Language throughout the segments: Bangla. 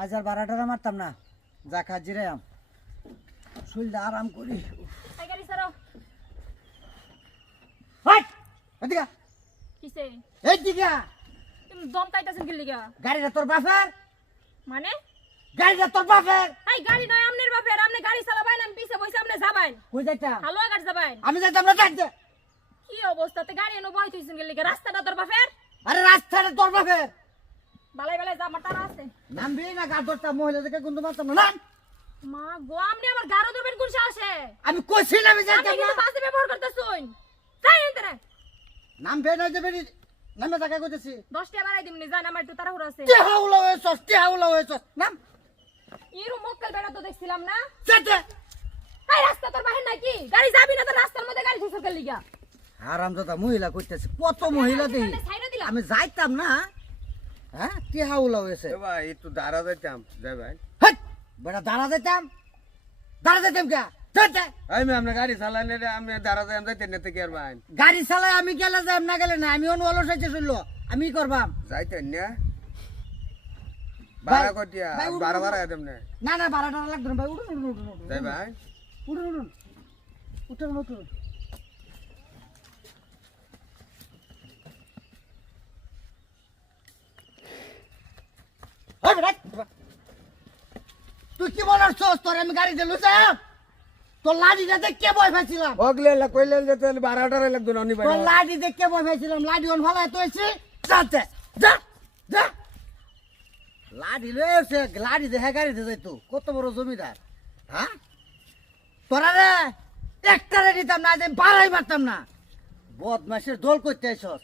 আজ আর বারাটারা মারতাম না। যা খা জিরাম শরীরটা আরাম করি। গাড়িটা তোর বাপের? মানে? গাড়িটা তোর বাপের? এই গাড়ি নয় আমনের বাপের। আপনি গাড়ি চালাবেন আমি পিছে বসে আপনি যাবেন কই যাইতাম? হালুয়া গাড়ি যাবেন আমি যাইতাম না যাইতে কি অবস্থাতে গাড়ি এনে বই তুইছেন কি লিগা? রাস্তাটা তোর বাপের? আরে রাস্তাটা তোর বাপের। বালাই বালাই যা আমার তারা আছে। নামবি না গা ধরতাম মহিলাদেরকে কিন্তু মারতাম না। নাম। মা গো আপনি আমার গাড়ো ধরবেন কোন সাহসে? আমি কইছি না আমি যাইতাম কিন্তু না বাসে ব্যবহার করতেছুন। নাম ভে নাই নামে জায়গা কইতেছি দশটা বাড়াই দিমনি জান আমার একটু তাড়াহুড়ো আছে। তে হাউলা হয়েছস তে হাউলা হয়েছস? নাম! ইরু মক্কেল বেড়া তো দেখছিলাম না? এই রাস্তা তোর বাহির নাকি গাড়ি যাবি না তো রাস্তার মধ্যে গাড়ি লিগা? মহিলা কইতেছে কত মহিলা দেই? আমি যাইতাম না। তে হাউলা হয়েছে? ভাই একটু দাঁড়া যাইতাম। যাই ভাই। বেটা দাঁড়া যাইতাম? দাঁড়া যাইতাম কে? আমি গাড়ি চালাইলে আমি দাঁড়া যাই কি আর ভাই? গাড়ি চালাই আমি গেলে যাই না গেলে না আমি অন্য অলস হয়েছে শুনলো আমি করবাম? যাইতেন না। বারা কটিয়া উঠুন। বারা একদম না। না না বারো টাকা লাগবে না ভাই উঠুন উঠুন উঠুন উঠুন। যাই ভাই। উঠুন উঠুন। উঠুন উঠুন ওই বেটা, তুই কি বলার চোস তোর আমি গাড়িতে লুচাম তোর লাঠিটা দেখে বয় ফেছিলাম ওগলে লা কইলে যেতে বারাটারে লাগতো না নি ভাই তোর লাঠি দেখে বয় ফেছিলাম লাঠি অন ভালো তো এসে যাতে যা যা এসে লাঠি দেখে যাইতো। কত বড় জমিদার হ্যাঁ? তোরা রে একটা রে দিতাম না আমি বাড়াই মারতাম না। বদমাসের দোল করতে আইসস।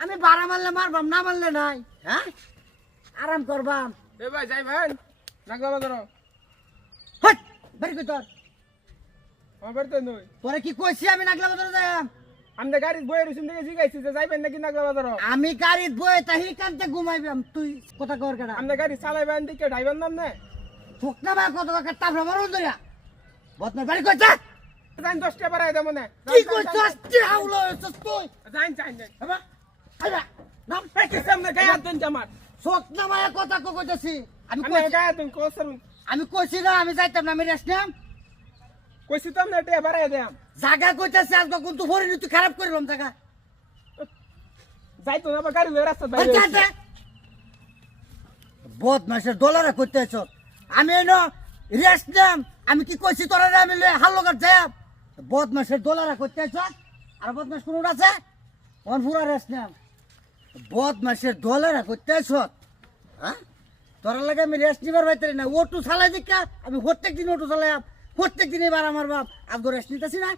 আমি বাড়া মারলে মারবাম না মারলে নাই হ্যাঁ? আরাম করবাম। এ ভাই যাই ভাই। হট বের কই তোর? আমার বাড়িতে নই তোরা কি কইছি আমি নাগলা বাজারে যাইম আমি গাড়ি বইয়ের রুসুন থেকে জিগাইছি যে যাইবেন নাকি নাগলা বাজার। আমি গাড়িত বই তাহি কানতে ঘুমাইবাম তুই কথা কর কেডা? আমরা গাড়ি চালাইবেন দিকে ড্রাইভার নাম না ঠোক না বা কত কাকা টাবরা মারুন দইরা বদমাস বাড়ি কইছা? যাই দশটা বাড়াই দেবো না কি কইছস? কি হাউলো হইছস তুই? যাই যাই যাই বাবা আইবা নাম সামনে গায়ে দেন আমার। শোক না মায়া কথা আমি আমি গায়ে দেন আমি কইছি না আমি যাইতাম না আমি রেস্ট নিয়াম। কইছি তো আমরা এটা বাড়াই দেম জায়গা কইতাছি আজকে কিন্তু ফরিনি তুই খারাপ করিলাম জায়গা যাইতো না আবার গাড়ি লয়ে রাস্তা বাইরে যাতে বদমাসের ডলারে কইতেছ। আমি এনো রেস্ট নিয়াম আমি কি কইছি তোরা আমি কর যাম বদমাসের ডলারে কইতেছ আর বদমাস কোন আছে? অন পুরা রেস্ট নিয়াম। বদমাসের ডলারে কইতেছ হ্যাঁ? তোরা লাগে আমি রেস্ট নিবার পাইতারি না, ওটু চালাই দেখা আমি প্রত্যেক দিন ওটু সালাই প্রত্যেক দিন এবার আমার বাপ আজকে রেস্ট নিতেছি না।